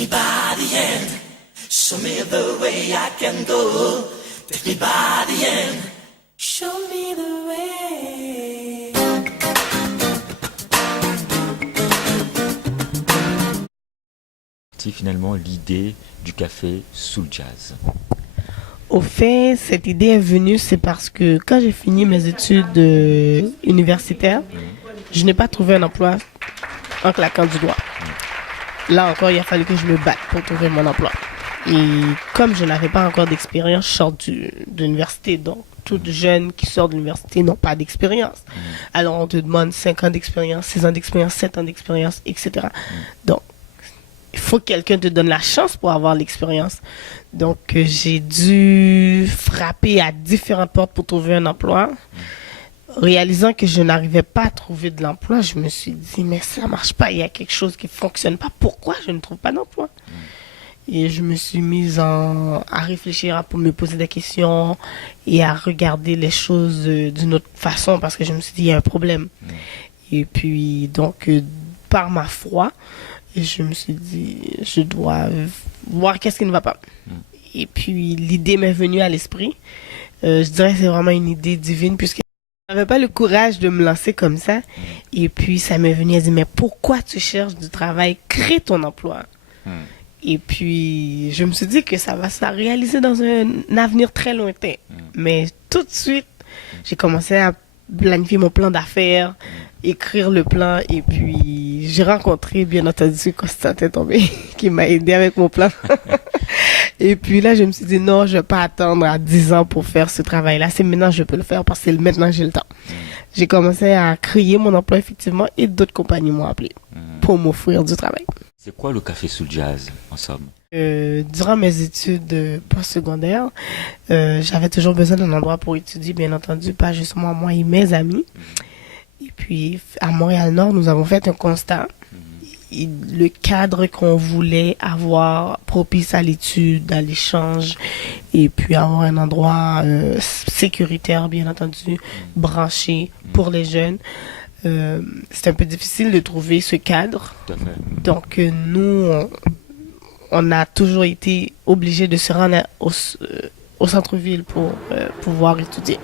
me by the hand. Show me the way I can go. Take me by the hand. Show me the way. C'est finalement l'idée du café Soul Jazz. Au fait, cette idée est venue, c'est parce que quand j'ai fini mes études universitaires, je n'ai pas trouvé un emploi en claquant du doigt. Là encore, il a fallu que je me batte pour trouver mon emploi. Et comme je n'avais pas encore d'expérience, je sors de l'université, donc toutes jeunes qui sortent de l'université n'ont pas d'expérience. Alors on te demande 5 ans d'expérience, 6 ans d'expérience, 7 ans d'expérience, etc. Donc, il faut que quelqu'un te donne la chance pour avoir l'expérience. Donc, j'ai dû frapper à différentes portes pour trouver un emploi. Réalisant que je n'arrivais pas à trouver de l'emploi, je me suis dit, mais ça marche pas, il y a quelque chose qui fonctionne pas. Pourquoi je ne trouve pas d'emploi? Et je me suis mise à réfléchir, pour me poser des questions et à regarder les choses d'une autre façon parce que je me suis dit, il y a un problème. Et puis, donc, par ma foi, je me suis dit, je dois voir qu'est-ce qui ne va pas. Et puis, l'idée m'est venue à l'esprit. Je dirais que c'est vraiment une idée divine puisque je n'avais pas le courage de me lancer comme ça. Et puis, ça m'est venu à dire, mais pourquoi tu cherches du travail? Crée ton emploi. Et puis, je me suis dit que ça va se réaliser dans un avenir très lointain. Mais tout de suite, j'ai commencé à planifier mon plan d'affaires, écrire le plan, et puis j'ai rencontré, bien entendu, Constantin Tombé, qui m'a aidé avec mon plan. Et puis là, je me suis dit, non, je vais pas attendre à 10 ans pour faire ce travail-là. C'est maintenant que je peux le faire parce que c'est maintenant que j'ai le temps. J'ai commencé à créer mon emploi, effectivement, et d'autres compagnies m'ont appelé pour m'offrir du travail. C'est quoi le café Soul Jazz, en somme? Durant mes études postsecondaires, j'avais toujours besoin d'un endroit pour étudier, bien entendu, pas juste moi et mes amis. Et puis, à Montréal-Nord, nous avons fait un constat. Le cadre qu'on voulait avoir propice à l'étude, à l'échange, et puis avoir un endroit sécuritaire, bien entendu, branché pour les jeunes. C'est un peu difficile de trouver ce cadre. Tout à fait. Donc, nous, on a toujours été obligés de se rendre au centre-ville pour pouvoir étudier.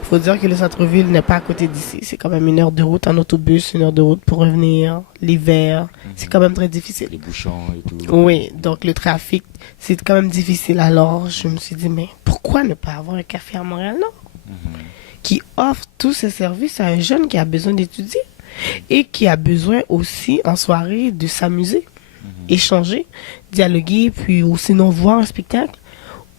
Il faut dire que le centre-ville n'est pas à côté d'ici. C'est quand même 1 heure de route en autobus, 1 heure de route pour revenir. L'hiver, c'est quand même très difficile. Les bouchons et tout. Oui, donc le trafic, c'est quand même difficile. Alors, je me suis dit, mais pourquoi ne pas avoir un café à Montréal-Nord qui offre tous ces services à un jeune qui a besoin d'étudier et qui a besoin aussi en soirée de s'amuser, échanger, dialoguer, puis ou sinon voir un spectacle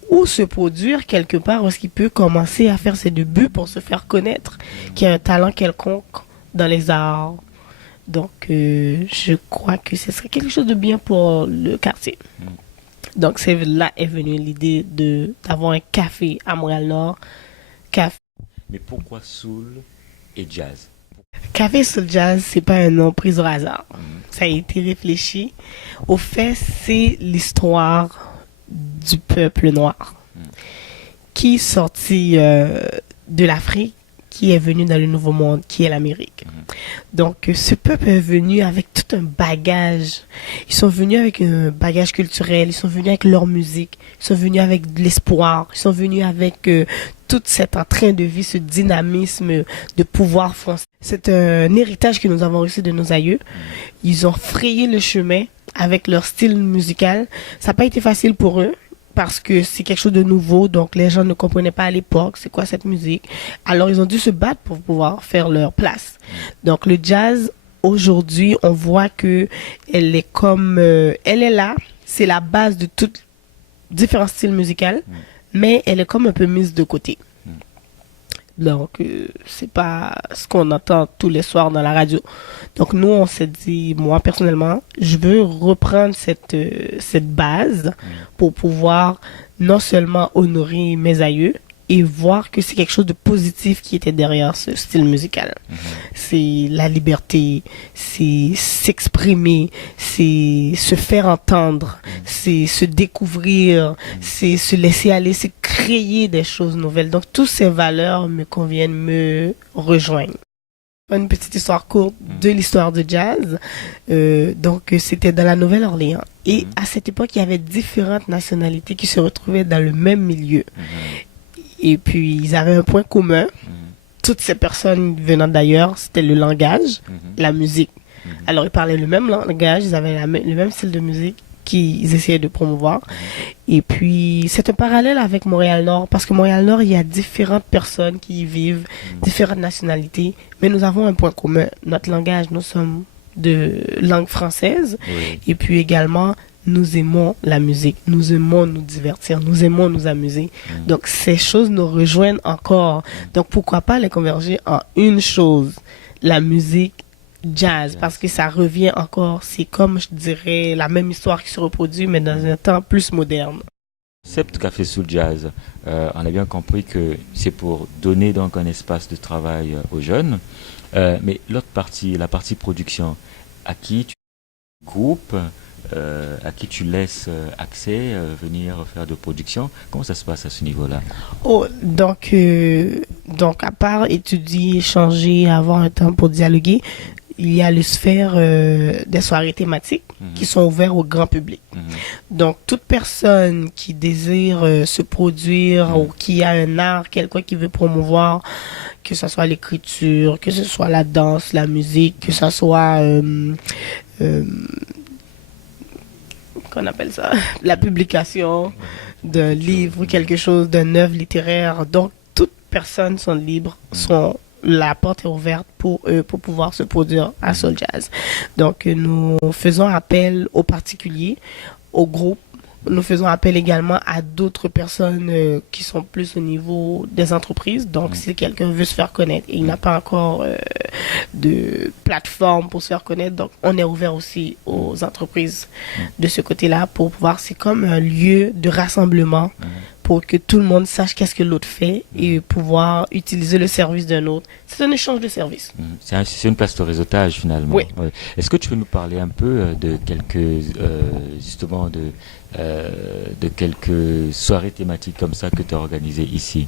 ou se produire quelque part où est-ce qu'il peut commencer à faire ses débuts pour se faire connaître, qui a un talent quelconque dans les arts. Donc, je crois que ce serait quelque chose de bien pour le quartier. Donc, c'est là est venue l'idée d'avoir un café à Montréal-Nord. Mais pourquoi Soul et Jazz? Café Soul Jazz, c'est pas un nom pris au hasard. Ça a été réfléchi. Au fait, c'est l'histoire du peuple noir qui est sorti de l'Afrique, qui est venu dans le Nouveau Monde, qui est l'Amérique. Donc, ce peuple est venu avec tout un bagage. Ils sont venus avec un bagage culturel, ils sont venus avec leur musique, ils sont venus avec de l'espoir, ils sont venus avec tout cet entrain de vie, ce dynamisme de pouvoir foncer. C'est un héritage que nous avons reçu de nos aïeux. Ils ont frayé le chemin avec leur style musical. Ça n'a pas été facile pour eux parce que c'est quelque chose de nouveau, donc les gens ne comprenaient pas à l'époque c'est quoi cette musique. Alors ils ont dû se battre pour pouvoir faire leur place. Donc le jazz, aujourd'hui, on voit que elle est comme, elle est là, c'est la base de tous différents styles musicaux, mais elle est comme un peu mise de côté. Donc, c'est pas ce qu'on entend tous les soirs dans la radio. Donc, nous, on s'est dit, moi, personnellement, je veux reprendre cette base pour pouvoir non seulement honorer mes aïeux et voir que c'est quelque chose de positif qui était derrière ce style musical. C'est la liberté, c'est s'exprimer, c'est se faire entendre, c'est se découvrir, c'est se laisser aller, c'est créer des choses nouvelles. Donc, toutes ces valeurs me conviennent, me rejoignent. Une petite histoire courte de l'histoire du jazz. Donc, c'était dans la Nouvelle-Orléans. Et à cette époque, il y avait différentes nationalités qui se retrouvaient dans le même milieu. Et puis, ils avaient un point commun. Toutes ces personnes venant d'ailleurs, c'était le langage, la musique. Alors, ils parlaient le même langage, ils avaient le même style de musique qu'ils essayaient de promouvoir. Et puis, c'est un parallèle avec Montréal-Nord, parce que Montréal-Nord, il y a différentes personnes qui y vivent, différentes nationalités, mais nous avons un point commun. Notre langage, nous sommes de langue française, et puis également, nous aimons la musique, nous aimons nous divertir, nous aimons nous amuser. Donc, ces choses nous rejoignent encore. Donc, pourquoi pas les converger en une chose, la musique jazz, parce que ça revient encore, c'est comme, je dirais, la même histoire qui se reproduit, mais dans un temps plus moderne. Concept Café Soul Jazz, on a bien compris que c'est pour donner donc un espace de travail aux jeunes, mais l'autre partie, la partie production, à qui tu groupes, à qui tu laisses accès, venir faire de production, comment ça se passe à ce niveau-là? Oh, donc à part étudier, échanger, avoir un temps pour dialoguer, il y a le sphère des soirées thématiques qui sont ouvertes au grand public. Donc, toute personne qui désire se produire ou qui a un art, quelqu'un qui veut promouvoir, que ce soit l'écriture, que ce soit la danse, la musique, que ce soit qu'on appelle ça, la publication d'un livre, quelque chose, d'une œuvre littéraire. Donc, toutes personnes sont libres, la porte est ouverte pour eux, pour pouvoir se produire à Soul Jazz. Donc, nous faisons appel aux particuliers, aux groupes. Nous faisons appel également à d'autres personnes qui sont plus au niveau des entreprises. Donc, si quelqu'un veut se faire connaître et il n'a pas encore de plateforme pour se faire connaître, donc on est ouvert aussi aux entreprises de ce côté-là pour pouvoir, c'est comme un lieu de rassemblement pour que tout le monde sache qu'est-ce que l'autre fait et pouvoir utiliser le service d'un autre. C'est un échange de services. C'est une place de réseautage finalement. Oui. Ouais. Est-ce que tu peux nous parler un peu de quelques justement de quelques soirées thématiques comme ça que tu as organisées ici?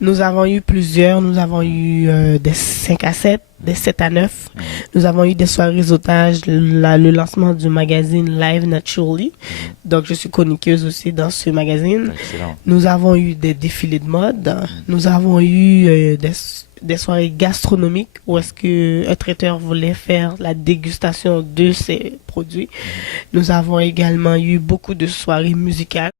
Nous avons eu plusieurs. Nous avons eu des 5 à 7, des 7 à 9. Nous avons eu des soirées réseautage, le lancement du magazine Live Naturally. Donc, je suis chroniqueuse aussi dans ce magazine. Excellent. Nous avons eu des défilés de mode. Nous avons eu des soirées gastronomiques où est-ce qu'un traiteur voulait faire la dégustation de ses produits. Nous avons également eu beaucoup de soirées musicales.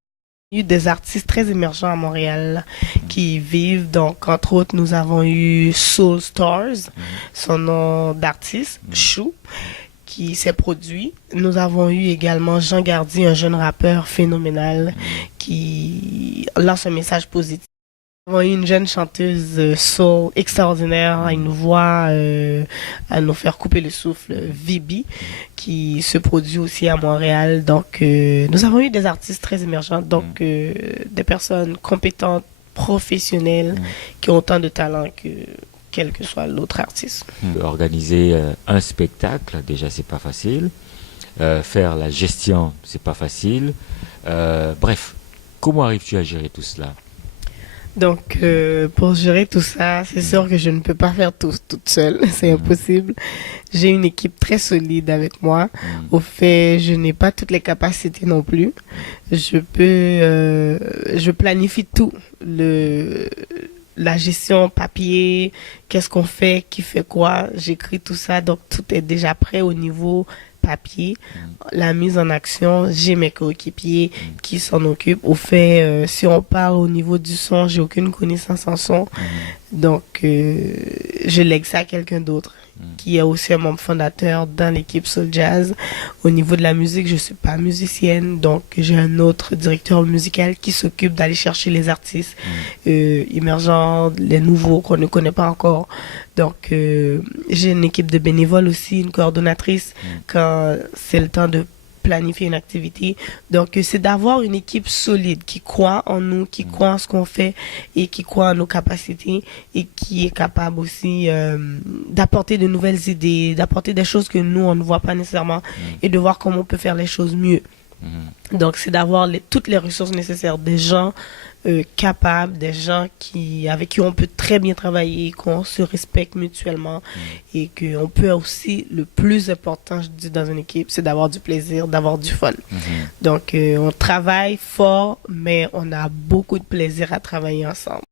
Il y a eu des artistes très émergents à Montréal qui vivent. Donc, entre autres, nous avons eu Soul Stars, son nom d'artiste, Chou, qui s'est produit. Nous avons eu également Jean Gardy, un jeune rappeur phénoménal qui lance un message positif. Nous avons eu une jeune chanteuse soul extraordinaire, une voix à nous faire couper le souffle, Vibi, qui se produit aussi à Montréal. Donc, nous avons eu des artistes très émergents, donc des personnes compétentes, professionnelles, qui ont autant de talent que quel que soit l'autre artiste. Organiser un spectacle, déjà c'est pas facile. Faire la gestion, c'est pas facile. Bref, comment arrives-tu à gérer tout cela? Donc, pour gérer tout ça, c'est sûr que je ne peux pas faire tout toute seule. C'est impossible. J'ai une équipe très solide avec moi. Au fait, je n'ai pas toutes les capacités non plus. Je planifie tout. La gestion papier, qu'est-ce qu'on fait, qui fait quoi. J'écris tout ça. Donc, tout est déjà prêt au niveau papier. La mise en action, j'ai mes coéquipiers qui s'en occupent. Au fait, si on parle au niveau du son, j'ai aucune connaissance en son. Donc, je lègue ça à quelqu'un d'autre qui est aussi un membre fondateur dans l'équipe Soul Jazz. Au niveau de la musique, je suis pas musicienne, donc j'ai un autre directeur musical qui s'occupe d'aller chercher les artistes émergents, les nouveaux qu'on ne connaît pas encore. Donc, j'ai une équipe de bénévoles aussi, une coordonnatrice quand c'est le temps de planifier une activité. Donc, c'est d'avoir une équipe solide qui croit en nous, qui croit en ce qu'on fait et qui croit en nos capacités et qui est capable aussi d'apporter de nouvelles idées, d'apporter des choses que nous, on ne voit pas nécessairement et de voir comment on peut faire les choses mieux. Donc, c'est d'avoir toutes les ressources nécessaires, des gens capables, des gens avec qui on peut très bien travailler, qu'on se respecte mutuellement et qu'on peut aussi, le plus important, je dis, dans une équipe, c'est d'avoir du plaisir, d'avoir du fun. Donc, on travaille fort, mais on a beaucoup de plaisir à travailler ensemble.